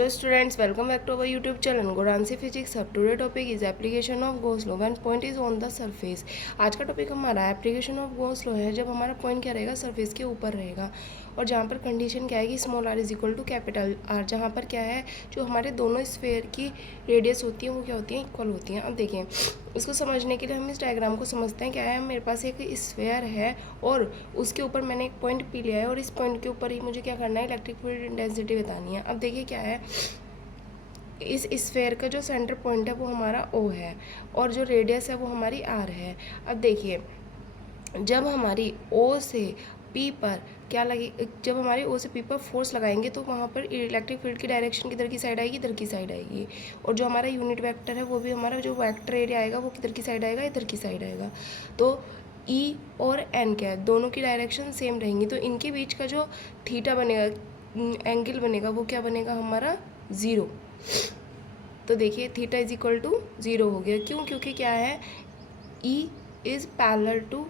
Hello students, welcome back to our YouTube channel गोरांसी physics. अब today topic is application of Gauss law when point is on the surface. आज का topic हमारा application of Gauss law है जब हमारा point क्या रहेगा, सरफेस के ऊपर रहेगा और जहाँ पर कंडीशन क्या है कि small R is equal to capital R, जहाँ पर क्या है जो हमारे दोनों स्फेयर की रेडियस होती है वो क्या होती है, इक्वल होती हैं। अब देखिए इसको समझने के लिए हम इस डायग्राम को समझते हैं। क्या है, मेरे पास एक स्फेयर है और उसके ऊपर मैंने एक पॉइंट पी लिया है और इस पॉइंट के ऊपर ही मुझे क्या करना है, इलेक्ट्रिक फील्ड इंटेंसिटी बतानी है। अब देखिए क्या है, इस स्फेयर का जो सेंटर पॉइंट है वो हमारा ओ है और जो रेडियस है वो हमारी आर है। अब देखिए जब हमारी ओ से पी पर क्या लगे, जब हमारी ओ से पी पर फोर्स लगाएंगे तो वहाँ पर इलेक्ट्रिक फील्ड की डायरेक्शन किधर की साइड आएगी, इधर की साइड आएगी। और जो हमारा यूनिट वेक्टर है वो भी हमारा जो वेक्टर एरिया आएगा वो किधर की साइड आएगा, इधर की साइड आएगा। तो ई और एन क्या है, दोनों की डायरेक्शन सेम रहेंगी तो इनके बीच का जो थीटा बनेगा, एंगल बनेगा, वो क्या बनेगा हमारा, ज़ीरो। तो देखिए theta is equal to zero हो गया। क्यों? क्योंकि क्या है, E is parallel to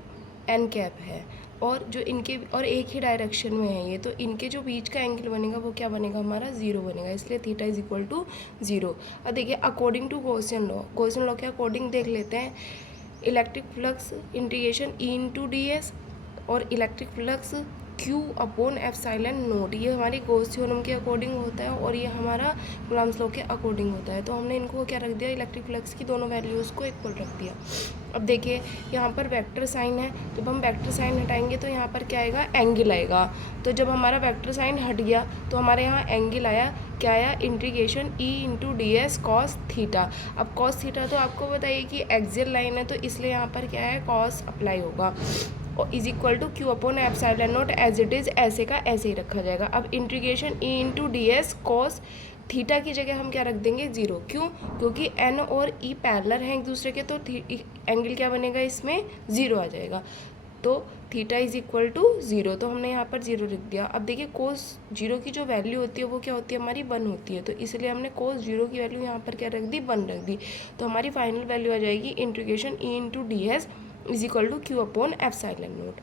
n cap है और जो इनके और एक ही डायरेक्शन में है ये, तो इनके जो बीच का एंगल बनेगा वो क्या बनेगा हमारा, ज़ीरो बनेगा, इसलिए theta is equal to zero. अब देखिए अकॉर्डिंग टू गॉसियन लॉ के अकॉर्डिंग देख लेते हैं। Electric flux integration E into D s और electric flux q upon epsilon naught, ये हमारी गॉस थ्योरम के अकॉर्डिंग होता है और ये हमारा कूलम्ब्स लॉ के अकॉर्डिंग होता है। तो हमने इनको क्या रख दिया, इलेक्ट्रिक फ्लक्स की दोनों वैल्यूज़ को इक्वल रख दिया। अब देखिए यहाँ पर वेक्टर साइन है, जब हम वेक्टर साइन हटाएंगे तो यहाँ पर क्या आएगा, एंगल आएगा। तो जब हमारा वेक्टर साइन हट गया तो हमारे यहाँ एंगल आया, क्या आया, integration E into D S cos theta. अब कॉस थीटा तो आपको बताइए कि एक्सियल लाइन है तो इसलिए यहाँ पर क्या है, कॉस अप्लाई होगा और is equal to Q upon epsilon not as it is, ऐसे का ऐसे ही रखा जाएगा। अब integration E into D S cos theta की जगह हम क्या रख देंगे, ज़ीरो। क्यों? क्योंकि एन और ई पैरेलल हैं एक दूसरे के, तो एंगल क्या बनेगा, इसमें ज़ीरो आ जाएगा। तो theta is equal to zero, तो हमने यहाँ पर ज़ीरो लिख दिया। अब देखिए कोस जीरो की जो वैल्यू होती है वो क्या होती है हमारी, 1 होती है, तो इसलिए हमने कोस जीरो की वैल्यू यहाँ पर क्या रख दी, 1 रख दी। तो हमारी फाइनल वैल्यू आ जाएगी integration E into D S is equal to Q upon epsilon not.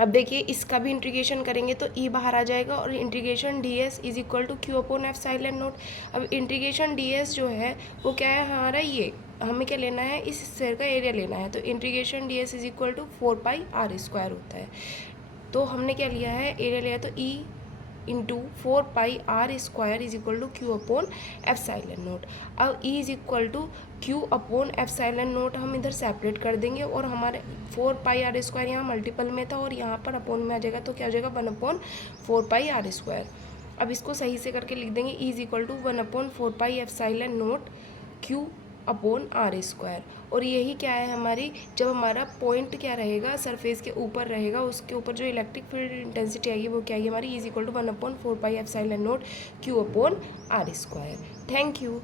अब देखिए इसका भी इंटीग्रेशन करेंगे तो ई बाहर आ जाएगा और integration D S is equal to Q upon epsilon not. अब इंटीग्रेशन डी एस जो है वो क्या है हमारा, ये हमें क्या लेना है, इस स्फीयर का एरिया लेना है, तो integration D S is equal to 4πr² होता है। तो हमने क्या लिया है, एरिया लिया, तो E into 4πr² is equal to Q upon epsilon not. अब E is equal to Q upon epsilon naught हम इधर सेपरेट कर देंगे और हमारे 4πr² यहाँ मल्टीपल में था और यहाँ पर अपॉन में आ जाएगा, तो क्या हो जाएगा, 1/4πr²। अब इसको सही से करके लिख देंगे, E is equal to 1/4π naught q upon r²। और यही क्या है हमारी, जब हमारा पॉइंट क्या रहेगा, सरफेस के ऊपर रहेगा, उसके ऊपर जो इलेक्ट्रिक फील्ड इंटेंसिटी आएगी वो क्या आएगी हमारी, is equal to 1/4π naught q upon r²। Thank you.